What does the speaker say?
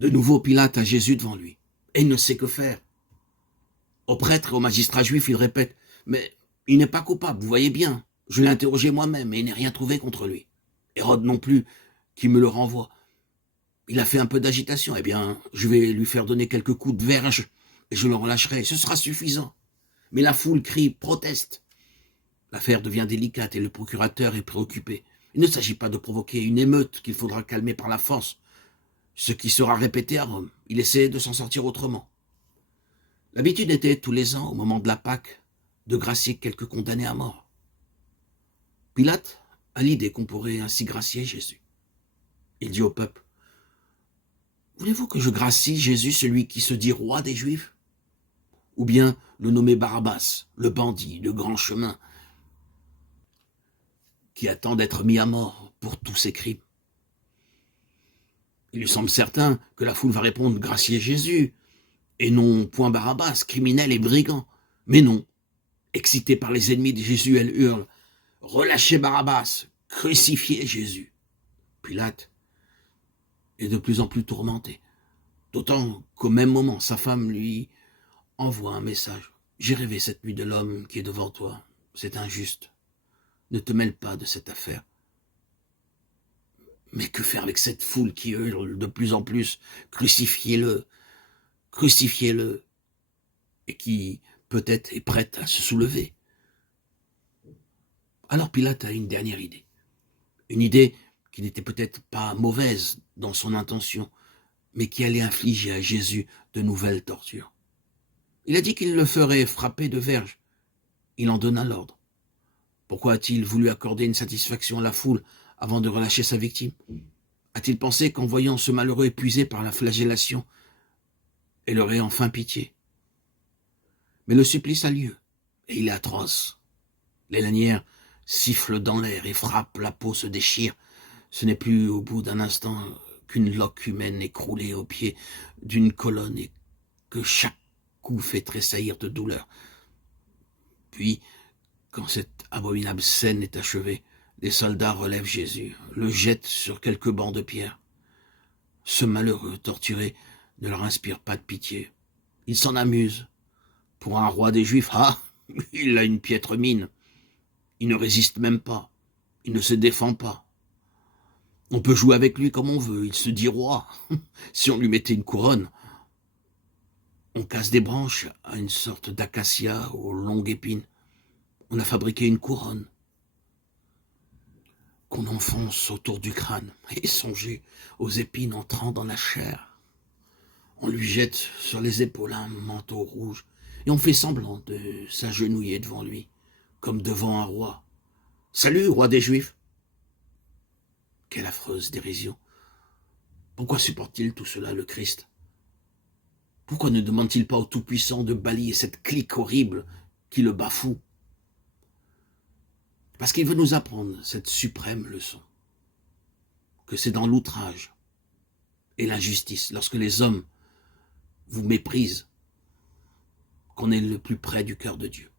De nouveau, Pilate a Jésus devant lui, et il ne sait que faire. Aux prêtres et aux magistrats juifs, il répète, mais il n'est pas coupable, vous voyez bien, je l'ai interrogé moi-même et il n'ai rien trouvé contre lui. Hérode non plus, qui me le renvoie. Il a fait un peu d'agitation, eh bien, je vais lui faire donner quelques coups de verge et je le relâcherai, ce sera suffisant. Mais la foule crie, proteste. L'affaire devient délicate et le procurateur est préoccupé. Il ne s'agit pas de provoquer une émeute qu'il faudra calmer par la force, ce qui sera répété à Rome. Il essaie de s'en sortir autrement. L'habitude était, tous les ans, au moment de la Pâque, de gracier quelques condamnés à mort. Pilate a l'idée qu'on pourrait ainsi gracier Jésus. Il dit au peuple, « Voulez-vous que je gracie Jésus, celui qui se dit roi des Juifs ? Ou bien le nommer Barabbas, le bandit de grand chemin, qui attend d'être mis à mort pour tous ses crimes. » Il lui semble certain que la foule va répondre « Gracier Jésus » et non point Barabbas, criminel et brigand. Mais non, excitée par les ennemis de Jésus, elle hurle « Relâchez Barabbas, crucifiez Jésus ». Pilate est de plus en plus tourmenté, d'autant qu'au même moment, sa femme lui envoie un message. « J'ai rêvé cette nuit de l'homme qui est devant toi, c'est injuste. Ne te mêle pas de cette affaire. » Mais que faire avec cette foule qui hurle de plus en plus « Crucifiez-le, crucifiez-le » et qui peut-être est prête à se soulever. Alors Pilate a une dernière idée. Une idée qui n'était peut-être pas mauvaise dans son intention, mais qui allait infliger à Jésus de nouvelles tortures. Il a dit qu'il le ferait frapper de verge. Il en donna l'ordre. Pourquoi a-t-il voulu accorder une satisfaction à la foule avant de relâcher sa victime? A-t-il pensé qu'en voyant ce malheureux épuisé par la flagellation, elle aurait enfin pitié? Mais le supplice a lieu, et il est atroce. Les lanières sifflent dans l'air et frappent, la peau se déchire. Ce n'est plus au bout d'un instant qu'une loque humaine écroulée au pied d'une colonne et que chaque coup fait tressaillir de douleur. Puis, quand cette abominable scène est achevée, les soldats relèvent Jésus, le jettent sur quelques bancs de pierre. Ce malheureux torturé ne leur inspire pas de pitié. Il s'en amuse. Pour un roi des Juifs, il a une piètre mine. Il ne résiste même pas. Il ne se défend pas. On peut jouer avec lui comme on veut. Il se dit roi. Si on lui mettait une couronne, on casse des branches à une sorte d'acacia aux longues épines. On a fabriqué une couronne qu'on enfonce autour du crâne. Et songez aux épines entrant dans la chair. On lui jette sur les épaules un manteau rouge et on fait semblant de s'agenouiller devant lui, comme devant un roi. « Salut, roi des Juifs !» Quelle affreuse dérision. Pourquoi supporte-t-il tout cela, le Christ? Pourquoi ne demande-t-il pas au Tout-Puissant de balayer cette clique horrible qui le bafoue? Parce qu'il veut nous apprendre cette suprême leçon, que c'est dans l'outrage et l'injustice, lorsque les hommes vous méprisent, qu'on est le plus près du cœur de Dieu.